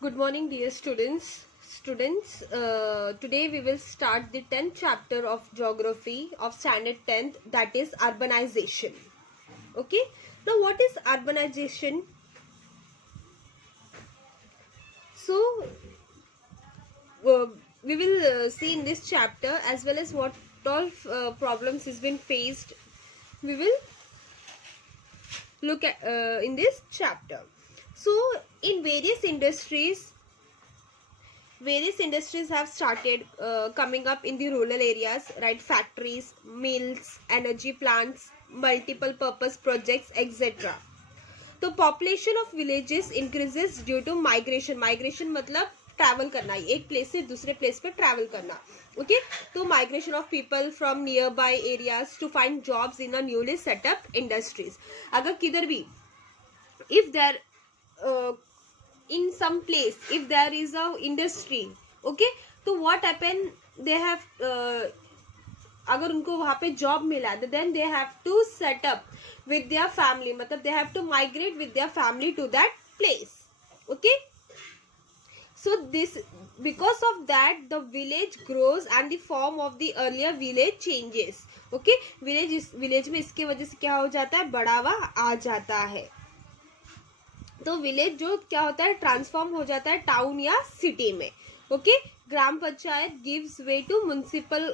Good morning, dear students. Today we will start the 10th chapter of Geography of Standard 10th, that is urbanization. Okay. Now, what is urbanization? So, we will see in this chapter as well as what all problems has been faced. We will look at in this chapter. So, in various industries have started coming up in the rural areas, right? Factories, mills, energy plants, multiple purpose projects, etc. तो population of villages increases due to migration. Migration मतलब travel करना, एक प्लेस से दूसरे प्लेस पे ट्रैवल करना. Okay, तो migration of people from nearby areas to find jobs in a newly set up industries. अगर किधर भी if there in some place if there is a industry, okay, तो what happen, they have अगर उनको वहां पे जॉब मिला then they have to set up with their family, मतलब they have to migrate with their family to that place. Okay, so this because of that the village grows and the form of the earlier village changes. Okay, village में इसके वजह से क्या हो जाता है, बढ़ावा आ जाता है. तो विलेज जो क्या होता है, ट्रांसफॉर्म हो जाता है टाउन या सिटी में. Okay, gram panchayat gives way to municipal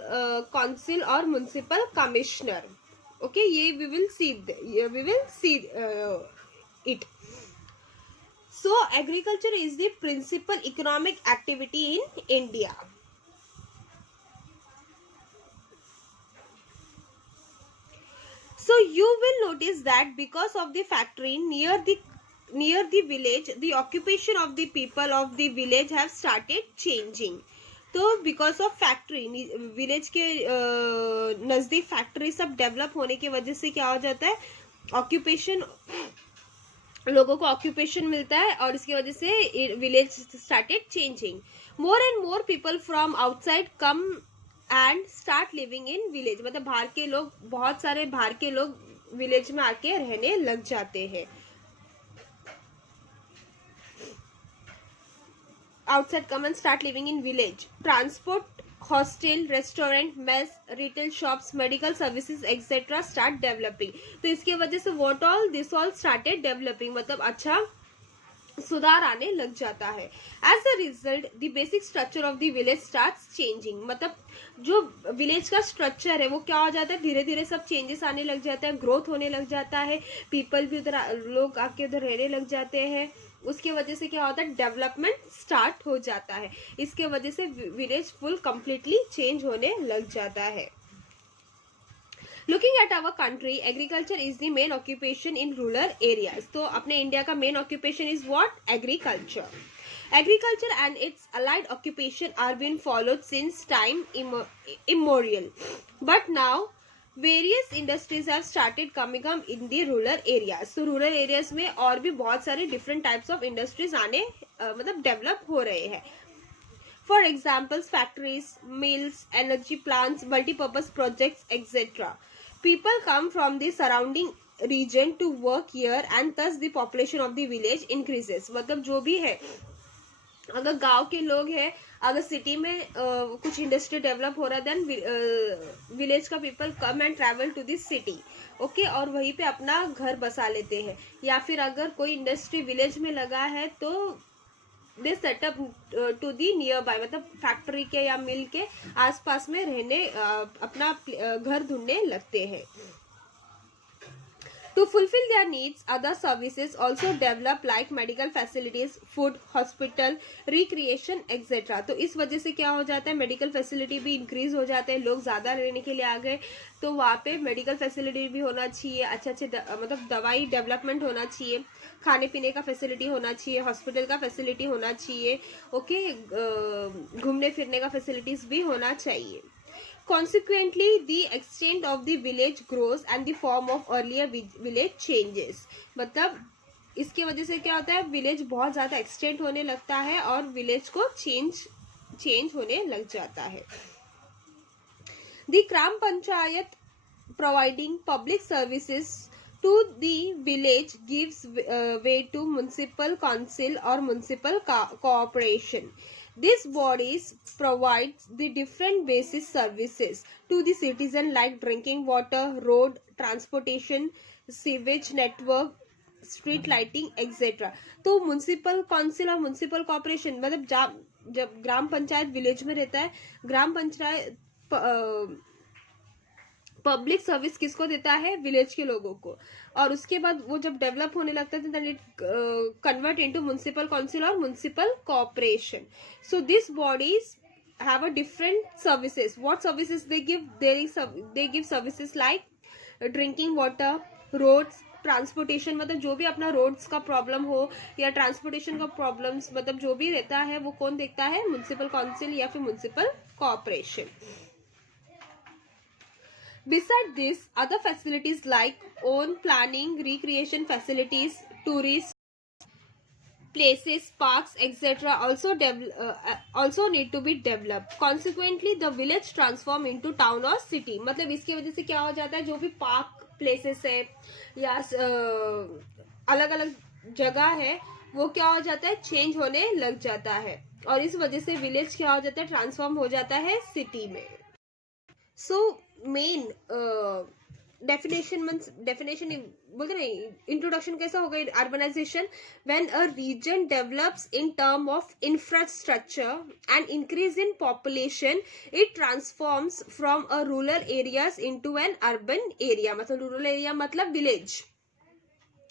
council और म्युनिसिपल कमिश्नर. ओके, ये we will see it. So agriculture is the principal economic activity in India. So you will notice that because of the factory near the village, the occupation of the people of the village have started changing. तो because of factory, village के नजदीक फैक्ट्री सब डेवलप होने की वजह से क्या हो जाता है, ऑक्यूपेशन, लोगों को ऑक्यूपेशन मिलता है और इसकी वजह से village started changing. More and more people from outside come and start living in village. मतलब बाहर के लोग, बहुत सारे बाहर के लोग विलेज में आके रहने लग जाते हैं. outside come and start living in village. Transport, hostel, restaurant, mess, retail shops, medical services etc start developing. तो इसके वजह से what all this all started developing, मतलब अच्छा सुधार आने लग जाता है. As a result, the basic structure of the village starts changing. मतलब जो विलेज का स्ट्रक्चर है वो क्या हो जाता है, धीरे धीरे सब चेंजेस आने लग जाता है, ग्रोथ होने लग जाता है, पीपल भी उधर, लोग आके उधर रहने लग जाते हैं. उसके वजह से क्या होता है, डेवलपमेंट स्टार्ट हो जाता है. इसके वजह से विलेज फुल कंप्लीटली चेंज होने लग जाता है. Looking at our country, agriculture is the main occupation in rural areas. तो अपने इंडिया का main occupation is what, agriculture. Agriculture and its allied occupation are being followed since time immemorial. But now various industries have started coming up in the rural areas. So rural areas में और भी बहुत सारे different types of industries आने मतलब develop हो रहे हैं. For examples, factories, mills, energy plants, multi-purpose projects, etc. People come from the surrounding region to work here and thus the population of the village increases. मतलब जो भी है, अगर गांव के लोग हैं, अगर सिटी में कुछ इंडस्ट्री डेवलप हो रहा है, देन विलेज का people come and travel to this city. Okay, और वहीं पे अपना घर बसा लेते हैं. या फिर अगर कोई इंडस्ट्री विलेज में लगा है तो they set up to the near by, मतलब फैक्ट्री के या मिल के आसपास में रहने अपना घर ढूंढने लगते हैं. To fulfill their needs, other services also develop like medical facilities, food, hospital, recreation, etc. तो इस वजह से क्या हो जाता है, मेडिकल फैसिलिटी भी इंक्रीज हो जाते हैं, लोग ज़्यादा रहने के लिए आ गए, तो वहाँ पे मेडिकल फैसिलिटी भी होना चाहिए, अच्छे मतलब दवाई डेवलपमेंट होना चाहिए, खाने पीने का फैसिलिटी होना चाहिए, हॉस्पिटल का फैसिलिटी होना चाहिए. ओके, घूमने फिरने का फैसिलिटीज भी होना चाहिए. Consequently, the extent of the village grows and the form of earlier village changes. मतलब इसके वजह से क्या होता है, विलेज बहुत ज़्यादा एक्सटेंड होने लगता है और विलेज को चेंज होने लग जाता है. The ग्राम panchayat providing public services to the village gives way to municipal council or municipal corporation. These bodies provide the different basic services to the citizen like drinking water, road, transportation, sewage network, street lighting etcetera. तो municipal council और municipal corporation मतलब जब ग्राम पंचायत विलेज में रहता है, ग्राम panchayat public service किसको देता है? विलेज के लोगों को. और उसके बाद वो जब डेवलप होने लगता है then it convert into municipal council और municipal corporation. So this bodies have a different services. What services they give? They give services like drinking water, roads, transportation मतलब जो भी अपना रोड्स का प्रॉब्लम हो या ट्रांसपोर्टेशन का प्रॉब्लम्स मतलब जो भी रहता है वो कौन देखता है? म्युनिसिपल काउंसिल या फिर municipal corporation. Besides this, other facilities like own planning, recreation facilities, tourist places, parks, etc. also need to be developed. Consequently, the village transform into town or city. मतलब इसकी वजह से क्या हो जाता है? जो भी पार्क प्लेसेस है या अलग अलग जगह है वो क्या हो जाता है? चेंज होने लग जाता है और इस वजह से विलेज क्या हो जाता है? ट्रांसफॉर्म हो जाता है सिटी में. सो मेन डेफिनेशन बोलते नहीं, इंट्रोडक्शन कैसा होगा? Urbanization when a region develops in term of infrastructure and increase in population, it transforms from a rural areas into an urban area. मतलब रूरल एरिया मतलब विलेज.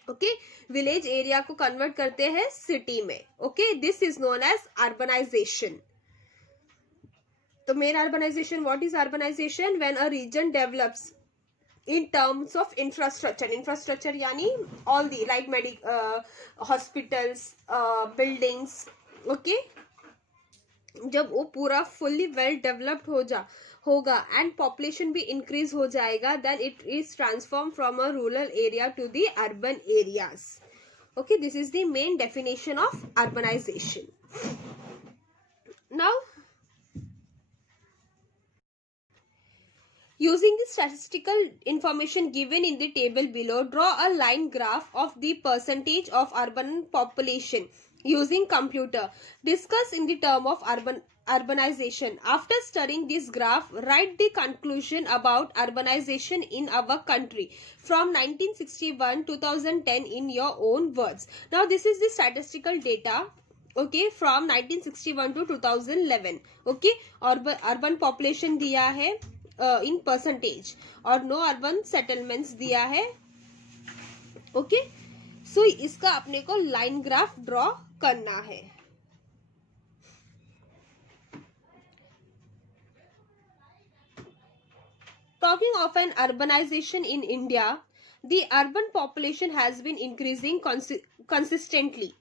ओके, विलेज एरिया को convert करते हैं city में. Okay, this is known as urbanization. तो main urbanization, what is urbanization? When a region develops in terms of infrastructure यानी all the like hospitals, buildings. okay, जब वो पूरा fully well developed होगा and population भी increase हो जाएगा, then it is transformed from a rural area to the urban areas. okay, this is the main definition of urbanization. Now using the statistical information given in the table below, draw a line graph of the percentage of urban population using computer. Discuss in the term of urbanization. After studying this graph, write the conclusion about urbanization in our country from 1961 2010 in your own words. Now this is the statistical data. okay, from 1961 to 2011. okay, urban population दिया है in percentage और know urban settlements दिया है. ओके, सो इसका अपने को line graph draw करना है. Talking of an urbanisation in India, the urban population has been increasing consistently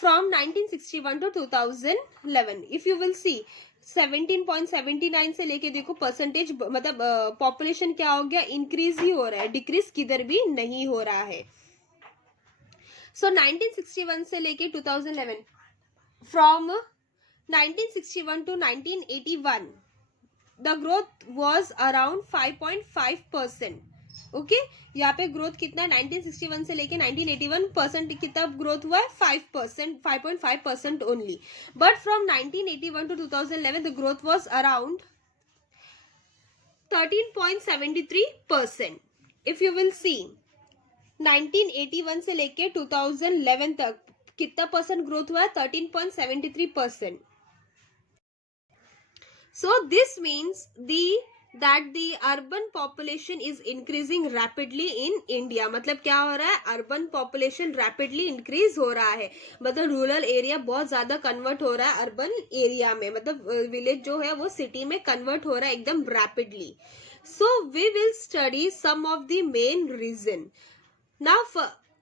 from 1961 to 2011. if you will see 17.79 से लेके देखो परसेंटेज मतलब पॉपुलेशन क्या हो गया? इंक्रीज ही हो रहा है, डिक्रीज किधर भी नहीं हो रहा है. सो 1961 से लेके 2011, from 1961 to 1981 the growth was around 5.5%. Okay, यहाँ पे ग्रोथ कितना है? 1961 से लेके 1981% कितना ग्रोथ हुआ है? 5%, 5.5% only. But from 1981 to 2011 the growth was around 13.73%. If you will see 1981 से लेके 2011 तक कितना परसेंट ग्रोथ हुआ है? 13.73%. So this means that the urban population is increasing rapidly in India. मतलब क्या हो रहा है? अर्बन पॉपुलेशन रैपिडली इंक्रीज हो रहा है. मतलब रूरल एरिया बहुत ज्यादा कन्वर्ट हो रहा है अर्बन एरिया में. मतलब विलेज जो है वो सिटी में कन्वर्ट हो रहा है एकदम rapidly. So we will study some of the main reason. Now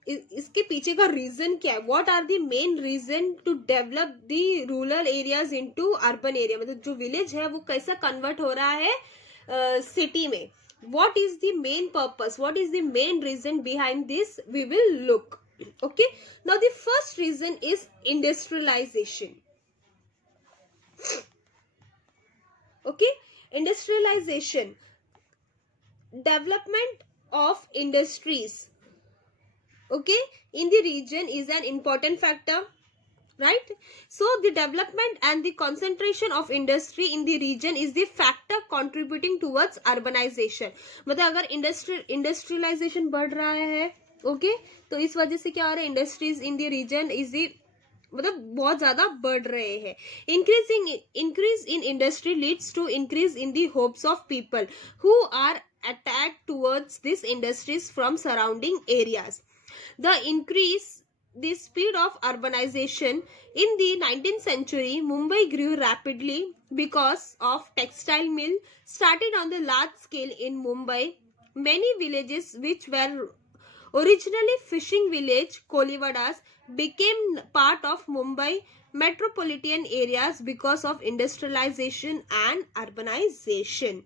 इसके पीछे का रीजन क्या है? What are the main reason to develop the rural areas into urban area? मतलब जो विलेज है वो कैसा कन्वर्ट हो रहा है सिटी में. what is the main purpose, what is the main reason behind this? we will look. okay, now the first reason is industrialization. okay, industrialization, development of industries okay, in the region is an important factor, right? So the development and the concentration of industry in the region is the factor contributing towards urbanization. मतलब अगर इंडस्ट्रियलाइजेशन बढ़ रहा है, ओके, तो इस वजह से क्या हो रहा है, industries in the region is the मतलब बहुत ज्यादा बढ़ रहे हैं. Increase in industry leads to increase in the hopes of people who are attacked towards this industries from surrounding areas. The increase the speed of urbanization in the 19th century, Mumbai grew rapidly because of textile mill started on the large scale in Mumbai. Many villages which were originally fishing village, Kolivadas, became part of Mumbai metropolitan areas because of industrialization and urbanization.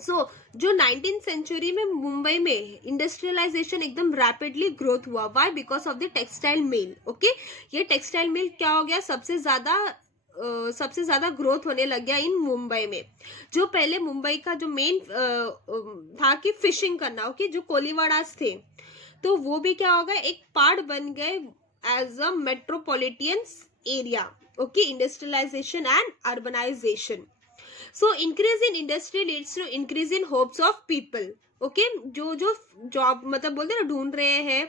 So जो 19th century में मुंबई में industrialisation एकदम rapidly growth हुआ, why? Because of the textile mill. Okay, ये textile mill क्या हो गया, सबसे ज्यादा ग्रोथ होने लग गया इन मुंबई में. जो पहले मुंबई का जो मेन था कि फिशिंग करना, ओके, जो कोलीवाड़ास थे, तो वो भी क्या हो गया, एक पार्ट बन गए as a metropolitan area. Okay, industrialisation and urbanisation. So increase in industry leads to increase in hopes of people. Okay, जो जॉब मतलब बोलते हैं ना ढूंढ रहे हैं,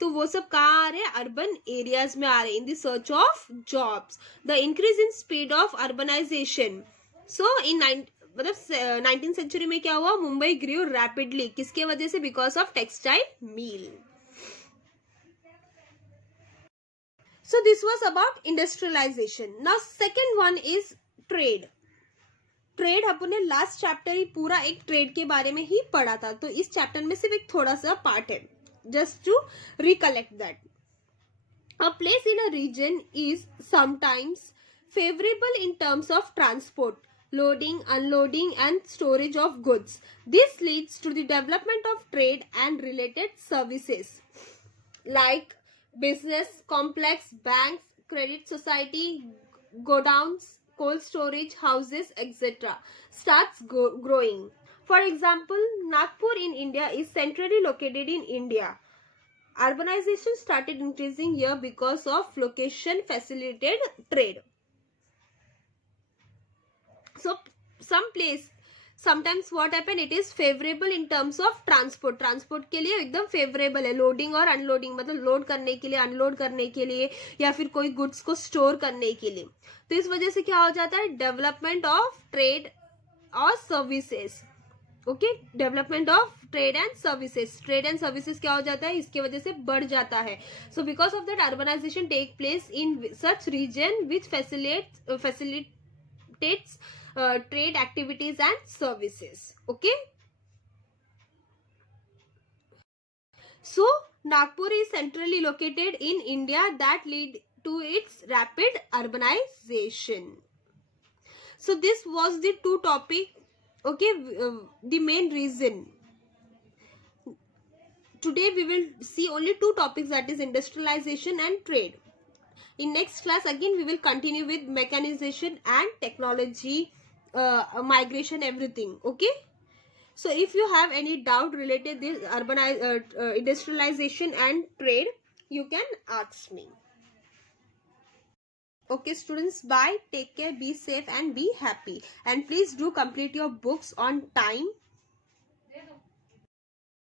तो वो सब कहाँ आ रहे हैं, अर्बन एरियाज में आ रहे हैं, in the search of jobs. The increase in speed of urbanization. So in मतलब 19th सेंचुरी में क्या हुआ, मुंबई ग्रू रैपिडली, किसके वजह से, because of textile mill. So this was about industrialization. Now second one is trade. Trade अपन ने लास्ट चैप्टर ही पूरा एक ट्रेड के बारे में ही पढ़ा था, तो इस चैप्टर में सिर्फ एक थोड़ा सा पार्ट है, just to recollect that. A place in a region is sometimes favourable in terms of transport, loading, unloading and storage of goods. This leads to the development of trade and related services like business complex, banks, credit society, godowns, cold storage houses, etc. starts growing. For example, Nagpur in India is centrally located in India. Urbanization started increasing here because of location facilitated trade. So sometimes what happen, it is favorable in terms of transport के लिए एकदम favorable है. लोडिंग और अनलोडिंग मतलब लोड करने के लिए, अनलोड करने के लिए, या फिर कोई गुड्स को स्टोर करने के लिए. तो इस वजह से क्या हो जाता है, डेवलपमेंट ऑफ ट्रेड और services. Okay, development of trade and services. Trade and services क्या हो जाता है, इसके वजह से बढ़ जाता है. So because of that urbanisation take place in such region which facilitates trade activities and services. Okay, so Nagpur is centrally located in India that lead to its rapid urbanization. So this was the two topic. Okay, the main reason. Today we will see only two topics, that is industrialization and trade. In next class again we will continue with mechanization and technology, migration, everything. Okay, so if you have any doubt related this industrialization and trade, you can ask me. Okay students, bye, take care, be safe and be happy, and please do complete your books on time.